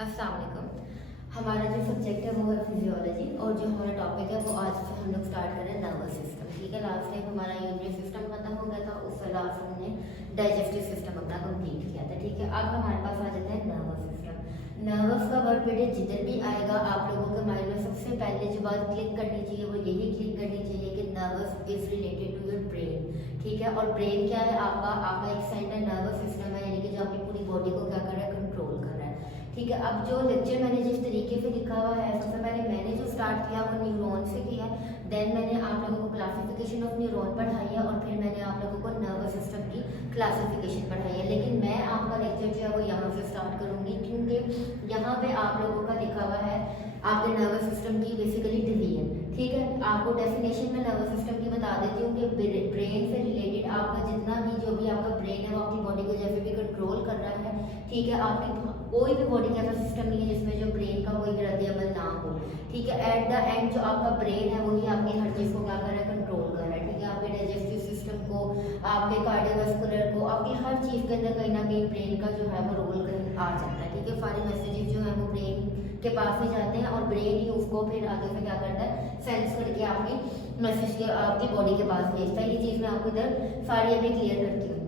अस्सलाम वालेकुम। हमारा जो सब्जेक्ट है वो है फिजियोलॉजी और जो हमारा टॉपिक है वो आज से हम लोग स्टार्ट कर रहे हैं नर्वस सिस्टम। ठीक है, लास्ट टाइम हमारा यूरिनरी सिस्टम खत्म हो गया था, उससे लास्ट हमने डाइजेस्टिव सिस्टम अपना कंप्लीट किया था। ठीक है, अब हमारे पास आ जाता है नर्वस सिस्टम। नर्वस का वर्ड बेटे जिधर भी आएगा आप लोगों के माइंड में सबसे पहले जो बात क्लिक करनी चाहिए वो यही क्लिक करनी चाहिए कि nerves is related to your brain. ठीक है, और ब्रेन क्या है? आपका एक सेंटर नर्वस सिस्टम है, यानी कि जो आपकी पूरी बॉडी को क्या कर रहा है? कंट्रोल कर रहा है। ठीक है, अब जो लेक्चर मैंने जिस तरीके से लिखा हुआ है, सबसे पहले मैंने जो स्टार्ट किया वो न्यूरॉन से किया, देन मैंने आप लोगों को क्लासिफिकेशन ऑफ न्यूरॉन पढ़ाई है और फिर मैंने आप लोगों को नर्वस सिस्टम की क्लासिफिकेशन पढ़ाई है। लेकिन मैं आपका लेक्चर जो है वो यहाँ से स्टार्ट करूँगी क्योंकि यहाँ पे आप लोगों का लिखा हुआ है आपके नर्वस सिस्टम की बेसिकली डिवीजन। ठीक है, आपको डेफिनेशन में नर्वस सिस्टम की बता देती हूँ कि ब्रेन से रिलेटेड आपका जितना भी जो भी आपका ब्रेन है वो आपकी बॉडी को जैसे भी कंट्रोल कर रहा है। ठीक है, आपकी कोई भी बॉडी का ऐसा सिस्टम नहीं है जिसमें जो ब्रेन का कोई भी रद्द अमल ना हो। ठीक है, एट द एंड जो आपका ब्रेन है वही आपकी हर चीज़ को क्या कर रहा है? कंट्रोल कर रहा है। ठीक है, आपके डाइजेस्टिव सिस्टम को, आपके कार्डियोवास्कुलर को, आपकी हर चीज़ के अंदर कहीं ना कहीं ब्रेन का जो है वो रोल कहीं आ जाता है। ठीक है, सारे मैसेजेस जो है वो ब्रेन के पास ही जाते हैं और ब्रेन ही उसको फिर आगे से क्या करता है? सेंस करके आपकी मैसेज के आपकी बॉडी के पास भेजता है। ये चीज़ मैं आपको इधर सारी अभी क्लियर करती हूँ।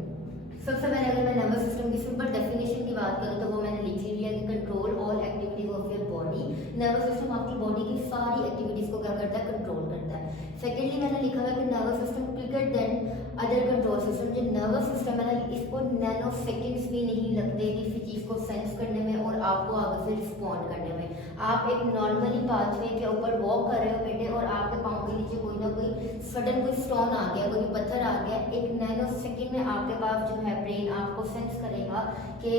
सबसे पहले अगर मैं नर्वस सिस्टम की सिंपल डेफिनेशन की बात करूँ तो वो मैंने लिखी हुई है कि control all activities of your body. Nervous system आपकी बॉडी की सारी एक्टिविटीज को क्या करता है? कंट्रोल करता है। सेकेंडली मैंने लिखा हुआ है कि nervous system quicker than other control system. जो नर्वस सिस्टम है ना, इसको नैनो सेकेंड्स भी नहीं लगते किसी चीज़ को सेंस करने में और आपको आगे से रिस्पॉन्ड करने में। आप एक नॉर्मली पाथवे के ऊपर वॉक कर रहे हो बेटे और आपके पाँव के नीचे कोई ना कोई सडन कोई स्टोन आ गया, कोई पत्थर आ गया, एक नैनो सेकेंड में आपके पास जो है ब्रेन आपको सेंस करेगा कि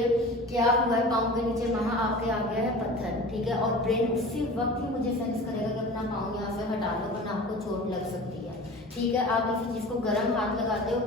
क्या हुआ है पाँव के नीचे, वहाँ आपके आ गया है पत्थर। ठीक है, और ब्रेन उसी वक्त ही मुझे सेंस करेगा कि अपना पाँव यहाँ से हटा लो वरना आपको चोट लग सकती है। ठीक है, आप किसी चीज़ को गर्म हाथ लगाते हो,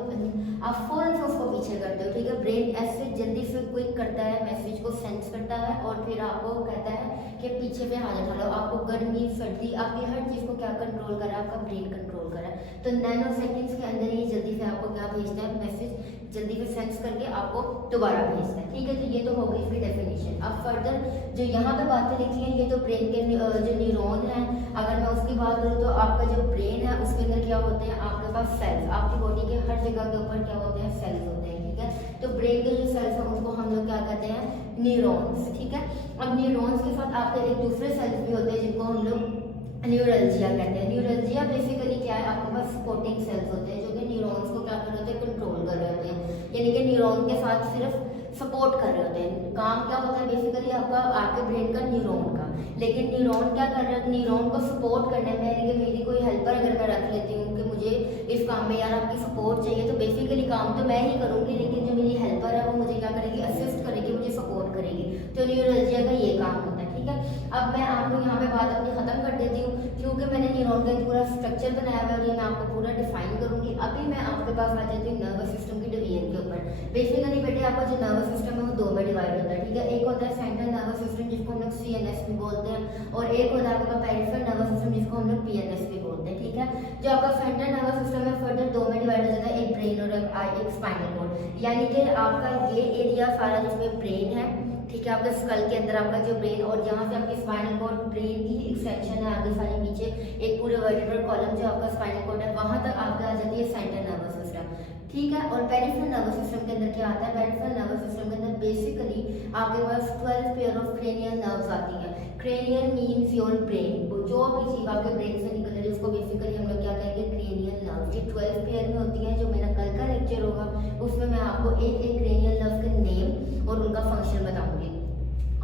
आप फौरन से उसको पीछे करते हो। ठीक है, ब्रेन ऐसे जल्दी से क्विक करता है, मैसेज को सेंस करता है और फिर आपको कहता है कि पीछे पे हाथ उठा लो। आपको गर्मी सर्दी आपकी हर चीज़ को क्या कंट्रोल करा? आपका ब्रेन कंट्रोल करा। तो नैनो सेकेंड्स के अंदर ही जल्दी से आपको क्या भेजता है? मैसेज जल्दी से सेंस करके आपको दोबारा भेजता है। ठीक है, तो ये तो हो गई इसकी डेफिनेशन। अब फर्दर जो यहाँ पे बातें लिखी हैं ये तो ब्रेन के जो न्यूरॉन है, अगर मैं उसकी बात करूँ तो आपका जो ब्रेन है उसके अंदर क्या होते हैं? आपके पास सेल्स, आपकी बॉडी के हर जगह के ऊपर क्या होते हैं? सेल्स होते हैं। ठीक है, तो ब्रेन के जो सेल्स हैं उनको हम लोग क्या कहते हैं? न्यूरॉन्स। ठीक है, अब न्यूरॉन्स के साथ आपके एक दूसरे सेल्स भी होते हैं जिनको हम लोग न्यूरल्जिया कहते हैं। न्यूरल्जिया बेसिकली क्या है? आपके पास सपोर्टिंग सेल्स होते हैं जो कि न्यूरॉन्स को क्या कर रहे होते हैं? कंट्रोल कर रहे होते हैं, यानी कि न्यूरॉन के साथ सिर्फ सपोर्ट कर रहे होते हैं। काम क्या होता है बेसिकली आपका आपके ब्रेन का न्यूरॉन का, लेकिन न्यूरॉन क्या कर रहे हैं? न्यूरॉन को सपोर्ट करने में, यानी कि मेरी कोई हेल्पर अगर मैं रख लेती हूँ कि मुझे इस काम में यार आपकी सपोर्ट चाहिए, तो बेसिकली काम तो मैं ही करूँगी लेकिन जो मेरी हेल्पर है वो मुझे क्या करेगी? असिस्ट करेगी, मुझे सपोर्ट करेगी। तो न्यूरल्जिया का ये काम होता है। ठीक है, अब मैं आपको यहाँ पे बात अपनी खत्म कर देती हूँ क्योंकि मैंने न्यूरॉन का पूरा स्ट्रक्चर बनाया हुआ है और ये मैं आपको पूरा डिफाइन करूँगी। अभी मैं आपके पास आ जाती हूँ नर्वस सिस्टम की डिवीजन के ऊपर। बेसिकली बेटे आपका जो नर्वस सिस्टम है वो दो में डिवाइड होता है। ठीक है, एक होता है सेंट्रल नर्वस सिस्टम जिसको हम लोग CNS भी बोलते हैं और एक होता है आपका पेरिफेरल नर्वस सिस्टम जिसको हम लोग PNS भी बोलते हैं। ठीक है, जो आपका सेंट्रल नर्वस सिस्टम है फर्दर दो में डिवाइड हो जाता है, एक ब्रेन और एक स्पाइनल कॉर्ड। यानी कि आपका ये एरिया सारा जिसमें ब्रेन है, ठीक है, आपके स्कल के अंदर आपका जो ब्रेन और जहाँ से आपकी स्पाइनल कॉर्ड ब्रेन की एक्सटेंशन है आगे सारी नीचे एक पूरे वर्टिब्रल कॉलम जो आपका स्पाइनल कॉर्ड है वहाँ तक आपके आ जाती है सेंट्रल नर्वस सिस्टम। ठीक है, और पेरिफेरल नर्वस सिस्टम के अंदर क्या आता है? पेरिफेरल नर्वस सिस्टम के अंदर बेसिकली आपके पास 12 पेयर ऑफ क्रेनियल नर्व्स आती हैं। क्रेनियल मीन्स योर ब्रेन, जो भी चीज़ आपके ब्रेन से निकल रही है उसको बेसिकली हम लोग क्या कहेंगे? Cranial nerves. ये 12 पेयर में होती है। जो मेरा कल का लेक्चर होगा उसमें मैं आपको एक एक क्रेनियल नर्व के नेम और उनका फंक्शन बताऊंगी।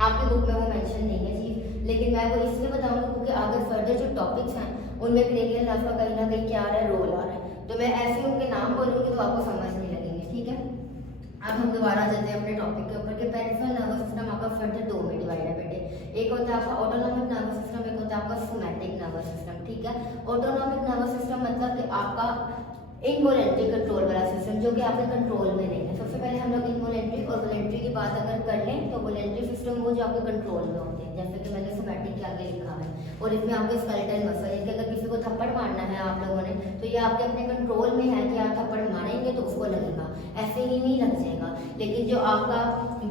आपके बुक में वो मेंशन नहीं है चीज़, लेकिन मैं वो इसलिए बताऊंगी क्योंकि आगे फर्दर जो टॉपिक्स हैं उनमें क्रेनियल नर्व का कहीं ना कहीं क्या आ रहा है? रोल आ रहा है। तो मैं ऐसे उनके नाम बोलूँगी तो आपको समझ नहीं लगेंगे। ठीक है, अब हम दोबारा जाते हैं अपने टॉपिक के ऊपर कि पेरिफेरल नर्वस सिस्टम आपका फर्दर दो में डिवाइड है बेटे। एक होता है आपका ऑटोनॉमिक नर्वस सिस्टम, एक होता है आपका सोमैटिक नर्वस सिस्टम। ठीक है, ऑटोनॉमिक नर्वस सिस्टम मतलब कि आपका इनवॉलेंट्री कंट्रोल वाला सिस्टम जो कि आपके कंट्रोल में नहीं है। सबसे पहले हम लोग इनवॉलेंट्री और वॉलेंट्री की बात अगर कर लें तो वॉलेंट्री सिस्टम वो जो आपके कंट्रोल में होते हैं, जैसे कि मैंने सोमैटिक के आगे लिखा है, और इसमें आपके स्केलेटल मसल, इनके अगर किसी को थप्पड़ मारना है आप लोगों ने तो ये आपके अपने कंट्रोल में है कि आप थप्पड़ मारेंगे तो उसको लगेगा, ऐसे ही नहीं लग जाएगा। लेकिन जो आपका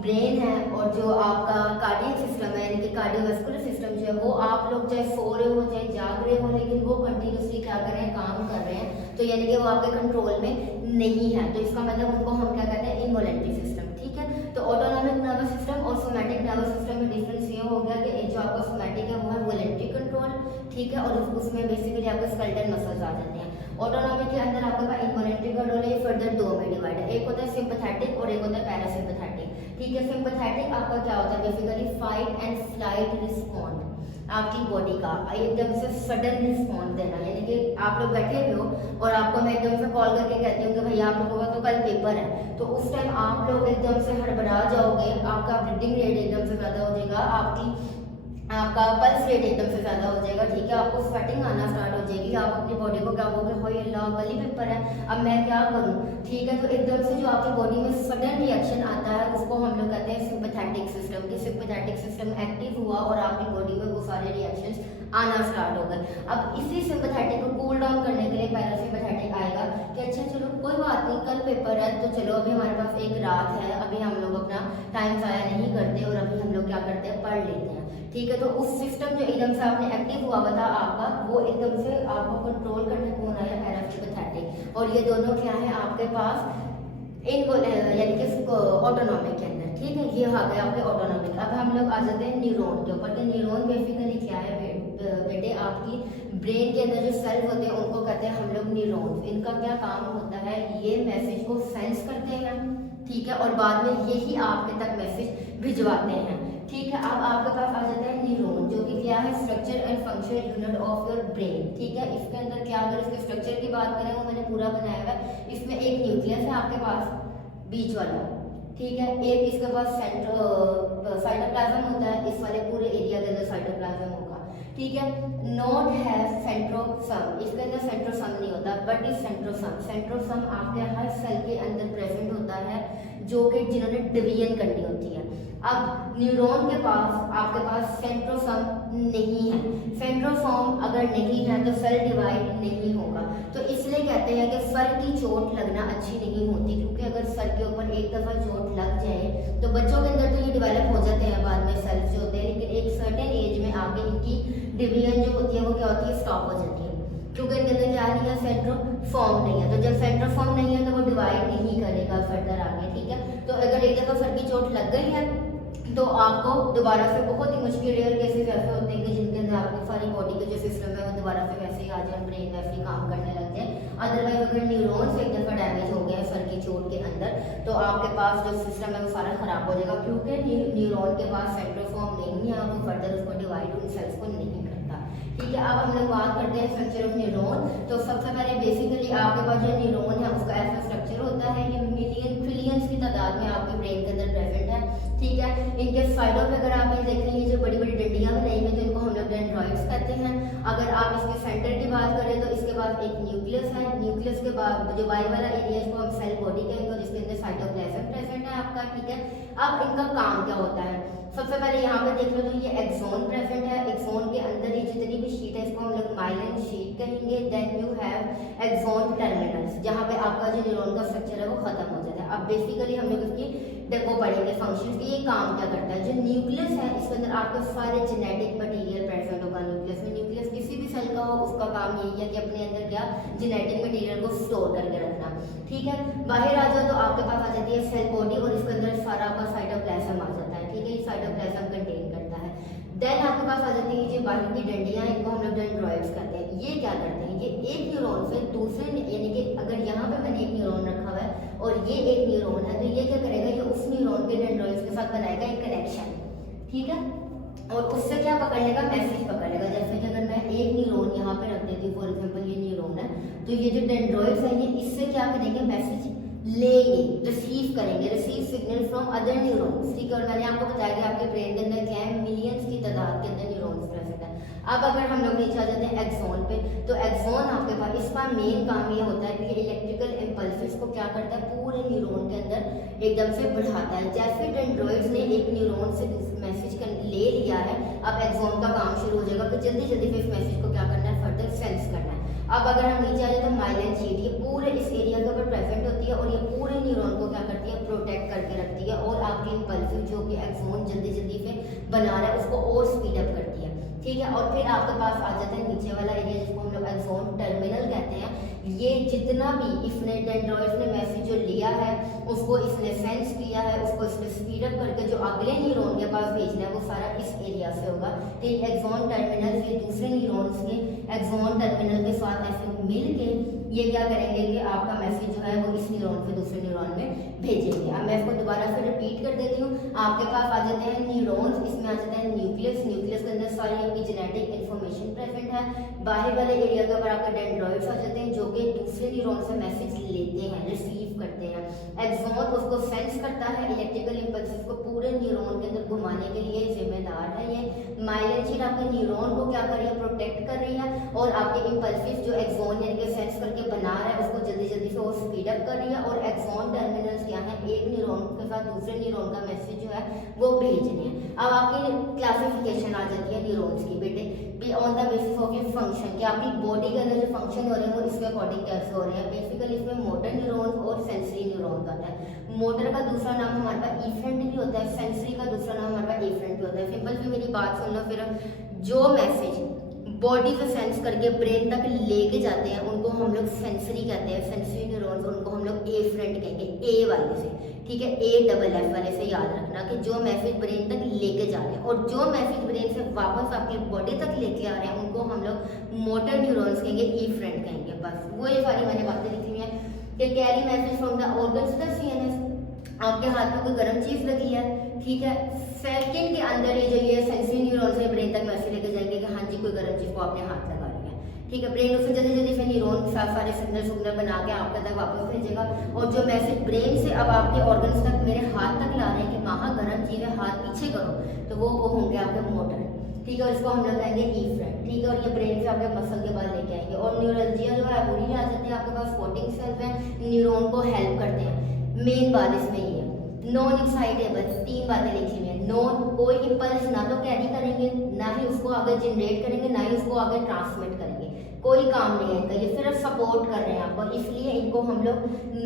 ब्रेन है और जो आपका कार्डियक सिस्टम है यानी कि कार्डियोवैस्कुलर सिस्टम जो है वो आप लोग चाहे सो रहे हो चाहे जाग रहे हो लेकिन वो कंटिन्यूसली क्या कर रहे हैं, काम कर रहे हैं, तो यानी कि वो आपके कंट्रोल में नहीं है। तो इसका मतलब उनको हम क्या कहते हैं, इनवॉलेंट्री सिस्टम। ठीक है, तो ऑटोनॉमिक नर्वस सिस्टम और सोमैटिक नर्वस सिस्टम में डिफरेंस ये हो गया कि एक जो आपका सोमैटिक है वो है वॉलेंट्री कंट्रोल, ठीक है, और उसमें बेसिकली आपके स्केलेटल मसल्स आ जाते हैं। ऑटोनॉमिक के अंदर आपके पास इनवॉलेंट्री कंट्रोल है, फर्दर दो में डिवाइड है, एक होता है सिंपैथेटिक और एक होता है पैरासिम्पैथेटिक। ठीक है, सिंपैथेटिक आपका क्या होता है, basically fight and flight respond, आपकी बॉडी का एकदम से सडन रिस्पॉन्स देना, यानी कि आप लोग बैठे हुए हो और आपको मैं एकदम से कॉल करके कहती हूँ कि भैया आप लोगों का तो कल पेपर है, तो उस टाइम आप लोग एकदम से हड़बड़ा जाओगे, आपका ब्रीदिंग रेट एकदम से ज़्यादा हो जाएगा, आपका पल्स रेट एकदम से ज़्यादा हो जाएगा। ठीक है, आपको स्वेटिंग आना स्टार्ट हो जाएगी, आप अपनी बॉडी को क्या बोलोगे, हो अल्लाह कल ही पेपर है, अब मैं क्या करूँ। ठीक है, तो एकदम से जो आपकी बॉडी में सडन रिएक्शन आता है उसको हम लोग कहते हैं सिंपैथेटिक सिस्टम की। सिंपैथेटिक सिस्टम एक्टिव हुआ और आपकी बॉडी में वो सारे रिएक्शंस आना स्टार्ट हो गए। अब इसी सिंपैथेटिक को कूल डाउन करने के लिए पैरासिम्पैथेटिक आएगा कि अच्छा चलो कोई बात नहीं, कल पेपर है तो चलो अभी हमारे पास एक रात है, अभी हम लोग अपना टाइम ज़ाया नहीं करते और अभी हम लोग क्या करते हैं, पढ़ लेते हैं। ठीक है, तो उस सिस्टम जो एकदम से आपने एक्टिव हुआ था आपका, वो एकदम से आपको कंट्रोल करने कौन आया, पैरासिम्पैथेटिक, और ये दोनों क्या है आपके पास इनको यानी कि ऑटोनॉमिक के अंदर। ठीक है, ये आ गया आपके ऑटोनॉमिक। अब हम लोग आ जाते हैं न्यूरॉन के ऊपर। तो न्यूरॉन बेसिकली क्या है बेटे, आपकी ब्रेन के अंदर जो सेल होते हैं उनको कहते हैं हम लोग न्यूरॉन। इनका क्या काम होता है, ये मैसेज को सेंस करते हैं, ठीक है, और बाद में यही आपके तक मैसेज भिजवाते हैं। ठीक है, अब आपके पास आ जाता है न्यूरॉन जो कि क्या है, structure and function unit of your brain. ठीक है, इसके अंदर क्या, अगर इसके स्ट्रक्चर की बात करें वो मैंने पूरा बनाया हुआ है। इसमें एक न्यूक्लियस है आपके पास बीच वाला, ठीक है, एक इसके पास साइटोप्लाज्म होता है, इस वाले पूरे एरिया के अंदर साइटोप्लाज्म होगा। ठीक है, नॉट है सेंट्रोसम, इसके अंदर सेंट्रोसम नहीं होता बट इज सेंट्रोसम। सेंट्रोसम आपके हर सेल के अंदर प्रेजेंट होता है जो कि जिन्होंने डिवीजन करनी होती है। अब न्यूरॉन के पास आपके पास सेंट्रोसम नहीं है, सेंट्रोसोम अगर नहीं है तो सेल डिवाइड नहीं होगा। तो इसलिए कहते हैं कि सर की चोट लगना अच्छी नहीं होती, क्योंकि अगर सर के ऊपर एक दफ़ा चोट लग जाए तो बच्चों के अंदर तो ये डेवलप हो जाते हैं बाद में सेल्स जो होते हैं, लेकिन एक सर्टेन एज में आगे इनकी डिवीजन जो होती है वो क्या होती है, स्टॉप हो जाती है, क्योंकि इनके अंदर क्या नहीं है, सेंट्रोफॉर्म नहीं है। तो जब सेंट्रोफॉर्म नहीं है तो वो डिवाइड नहीं करेगा फर्दर आगे। ठीक है, तो अगर एक दफ़ा सर की चोट लग गई है तो आपको दोबारा से बहुत ही मुश्किल, रेयर केसेस ऐसे होते हैं कि जिनके अंदर आपकी सारी बॉडी के जो सिस्टम है वो दोबारा से वैसे ही आ जाए, ब्रेन वैसे ही काम करने लग जाए। अदरवाइज अगर न्यूरॉन्स एक दफ़ा डैमेज हो गया सर की चोट के अंदर तो आपके पास जो सिस्टम है वो सारा खराब हो जाएगा, क्योंकि न्यूरॉन के पास सेंट्रोफॉर्म नहीं है और वो फर्दर उसको डिवाइड उन सेल्स को नहीं करता। ठीक है, अब हम लोग बात करते हैं स्ट्रक्चर ऑफ न्यूरॉन। तो सबसे पहले बेसिकली आपके पास जो न्यूरॉन है उसका ऐसा स्ट्रक्चर होता है, ये मिलियन ट्रिलियंस की तादाद में आपके ब्रेन के अंदर प्रेजेंट है। ठीक है, इनके साइडों पे अगर आप ये देखें, ये जो बड़ी बड़ी डंडियां बनाई हुई तो इनको हम लोग डेंड्रॉइड्स कहते हैं। अगर आप इसके सेंटर की बात करें तो इसके बाद एक न्यूक्लियस है, न्यूक्लियस के बाद जो बाहर वाला एरिया इसको हम सेल बॉडी कहेंगे, जिसके अंदर साइटोप्लाज्म प्रेजेंट है आपका। ठीक है, अब इनका काम क्या होता है, सबसे पहले यहाँ पे देख लो तो ये एक्सोन प्रेजेंट है, एक्सोन के अंदर ये जितनी भी शीट है इसको हम लोग माइलिन शीट कहेंगे। Then you have axon terminals, जहाँ पे आपका जो न्यूरॉन का स्ट्रक्चर है वो खत्म हो जाता है। अब बेसिकली हम लोग इसकी वो पढ़ेंगे फंक्शंस की, ये काम क्या करता है। जो न्यूक्लियस है इसके अंदर आपके सारे जेनेटिक मटेरियल प्रेजेंट होगा न्यूक्लियस में। न्यूक्लियस किसी भी सेल का हो उसका काम यही है कि अपने अंदर क्या जेनेटिक मटेरियल को स्टोर करके रखना। ठीक है, बाहर आ जाओ तो आपके पास आ जाती है सेल बॉडी और इसके अंदर सारा आपका साइटोप्लाज्म आ जाता है। ठीक है, साइटोप्लाज्म कंटेन करता है। देन आपके पास आ जाती है जो बाहर की डंडियां, इनको हम लोग डेंड्रॉइड्स कहते हैं। ये क्या करते हैं, ये एक न्यूरॉन से दूसरे, यानी कि अगर यहाँ पे मैंने एक न्यूरॉन रखा हुआ है और ये एक न्यूरॉन है तो ये क्या करेगा, ये उस न्यूरॉन के डेंड्रॉइड्स के साथ बनाएगा एक कनेक्शन। ठीक है, और उससे क्या पकड़ लेगा, मैसेज पकड़ लेगा। जैसे कि अगर मैं एक न्यूरॉन यहाँ पे रख देती हूँ, फॉर एग्जाम्पल ये न्यूरॉन है, तो ये जो डेंड्रॉइड्स है ये इससे क्या करेंगे, मैसेज लेंगे, रिसीव करेंगे, receive signal from other neurons. ठीक है, और मैंने आपको बताया कि आपके ब्रेन के अंदर क्या है, मिलियंस की तादाद के अंदर न्यूरॉन्स प्रेजेंट है। अब अगर हम लोग नीचे आ जाते हैं एक्सोन पे, तो एक्सोन आपके पास, इसका मेन काम ये होता है कि इलेक्ट्रिकल इम्पल्सेस को क्या करता है, पूरे न्यूरॉन के अंदर एकदम से बढ़ाता है। जैसे डेंड्रॉइड्स ने एक न्यूरॉन से मैसेज ले लिया है, अब एक्सोन का काम शुरू हो जाएगा कि जल्दी जल्दी फिर इस मैसेज को क्या करना है, फर्दर सेंस करना है। अब अगर हम नीचे आ जाए तो माइलिन शीट, ये पूरे इस एरिया के ऊपर प्रेजेंट होती है और ये पूरे न्यूरॉन को क्या करती है, प्रोटेक्ट करके रखती है और आपके इम्पल्सिव जो कि एक्सोन जल्दी जल्दी पे बना रहा है उसको और स्पीड अप करती है, ठीक है। और फिर आपके पास आ जाता है नीचे वाला एरिया जिसको हम लोग एक्सोन टर्मिनल कहते हैं। ये जितना भी इसने डेंड्रॉइड्स ने मैसेज जो लिया है उसको इसने सेंस किया है, उसको इसने स्पीड अप करके जो अगले न्यूरॉन के पास भेजना है वो सारा इस एरिया से होगा। तो एक्सोन टर्मिनल ये दूसरे न्यूरॉन्स के एक्सोन टर्मिनल के साथ ऐसे मिल के ये क्या करेंगे कि आपका मैसेज जो है वो इस न्यूरॉन से दूसरे न्यूरॉन में भेजेंगे। अब मैं इसको दोबारा फिर रिपीट कर देती हूँ। आपके पास आ जाते हैं न्यूरॉन्स, इसमें आ जाता है न्यूक्लियस, न्यूक्लियस के अंदर सारी आपकी जेनेटिक इन्फॉर्मेशन प्रेजेंट है। बाहर वाले एरिया के ऊपर आपके डेंड्रॉइड्स आ जाते हैं जो कि दूसरे न्यूरॉन से मैसेज लेते हैं, रिसीव करते हैं। एक्सोन उसको सेंस करता है, इलेक्ट्रिकल इम्पल्सेस को पूरे न्यूरॉन के अंदर घुमाने के लिए जिम्मेदार है ये। माइलिन शीट आपके न्यूरॉन को क्या कर रही है, प्रोटेक्ट कर रही है और आपके इम्पल्सिस जो एक्सोन यानी कि सेंस करके बना रहा है उसको जल्दी जल्दी से और स्पीड अप कर रही है। और एक्सोन टर्मिनल्स क्या है, एक न्यूरॉन के साथ दूसरे न्यूरॉन का मैसेज जो है वो भेजने हैं। अब आपकी क्लासिफिकेशन आ जाती है न्यूरॉन्स की बेटे on the basis of your function, कि आपकी बॉडी के अंदर जो फंक्शन हो रहे हैं वो इसके अकॉर्डिंग कैसे हो रहे हैं। बेसिकली इसमें मोटर न्यूरॉन्स और सेंसरी न्यूरॉन्स आता है। मोटर का दूसरा नाम हमारे पास इफरेंट भी होता है, सेंसरी का दूसरा नाम हमारे पास एफरेंट भी होता है। सिंपल सी मेरी बात सुन लो फिर, जो मैसेज बॉडी से सेंस करके ब्रेन तक लेके जाते हैं उनको हम लोग सेंसरी कहते हैं, सेंसरी न्यूरॉन्स, उनको हम लोग एफरेंट कहेंगे, ए वाले से, ठीक है, A-double-F वाले से याद रखना कि जो मैसेज ब्रेन तक लेके जा रहे हैं और जो मैसेज ब्रेन से वापस आपकी बॉडी तक लेके आ रहे हैं उनको हम लोग मोटर न्यूरॉन्स कहेंगे, इफरेंट कहेंगे। बस वो ये सारी मैंने बातें लिखी हुई हैं कि carry message from the organs to the CNS। आपके हाथ में कोई गर्म चीज लगी है, ठीक है, सेकंड के अंदर ही जो ये सेंसरी न्यूरॉन से ब्रेन तक मैसेज लेके जाएंगे कि हाँ जी कोई गर्म चीज को आपने हाथ लगा लिया, ठीक है। ब्रेन उससे जल्दी जल्दी फिर न्यूरॉन सारे सिग्नल बना के आपके तक वापस भेजेगा और जो मैसेज ब्रेन से अब आपके ऑर्गन्स तक, मेरे हाथ तक ला रहे हैं कि वहाँ गर्म चीज है, हाथ पीछे करो, तो वो होंगे आपके मोटर, ठीक है। और इसको हम लोग कहेंगे इफरेंट, ठीक है। और ये ब्रेन से आपके मसल के बाद लेके आएंगे। और न्यूरल्जिया जो है पूरी आ जाती है, आपके पास स्पॉटिंग सेल्स हैं, न्यूरॉन को हेल्प करते हैं। मेन बात इसमें ये है, नॉन एक्साइटेबल, तीन बातें लिखी हुई है। नॉन, कोई इम्पल्स ना तो कैरी करेंगे, ना ही उसको आगे जनरेट करेंगे, ना ही उसको आगे ट्रांसमिट करेंगे, कोई काम नहीं है इनका, ये सिर्फ सपोर्ट कर रहे हैं आपको, इसलिए इनको हम लोग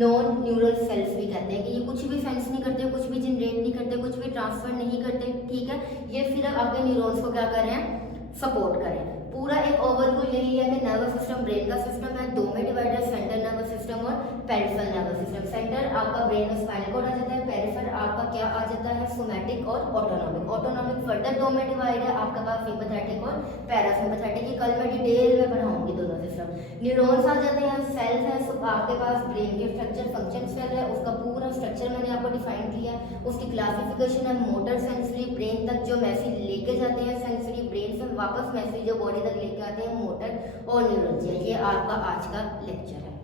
नॉन न्यूरल सेल्स भी कहते हैं कि ये कुछ भी सेंस नहीं करते, कुछ भी जनरेट नहीं करते, कुछ भी ट्रांसफर नहीं करते, ठीक है। ये सिर्फ आपके न्यूरॉन्स को क्या कर रहे हैं, सपोर्ट करें। पूरा एक ओवरव्यू यही है कि नर्वस सिस्टम ब्रेन का सिस्टम है, दो में डिवाइडेड, सेंट्रल नर्वस सिस्टम और पेरिफेरल नर्वस सिस्टम। सेंटर आपका ब्रेन में स्पाइनल कॉर्ड आ जाता है, पेरिफेरल आपका क्या आ जाता है, सोमैटिक और ऑटोनॉमिक। ऑटोनॉमिक फर्दर दो में डिवाइड है, आपके पास सिंपैथेटिक और पैरासिम्पैथेटिक, की कल मैं डिटेल में पढ़ाऊंगी दोनों सिस्टम। न्यूरॉन्स आ जाते हैं, सेल्स है, आपके पास ब्रेन के स्ट्रक्चर फंक्शन सेल है, उसका पूरा स्ट्रक्चर मैंने आपको डिफाइन किया है। उसकी क्लासिफिकेशन है मोटर, सेंसरी, ब्रेन तक जो मैसेज लेके जाते हैं सेंसरी, ब्रेन से वापस मैसेज जो बॉडी तक लेके आते हैं मोटर, और न्यूरॉन्स। ये आपका आज का लेक्चर है।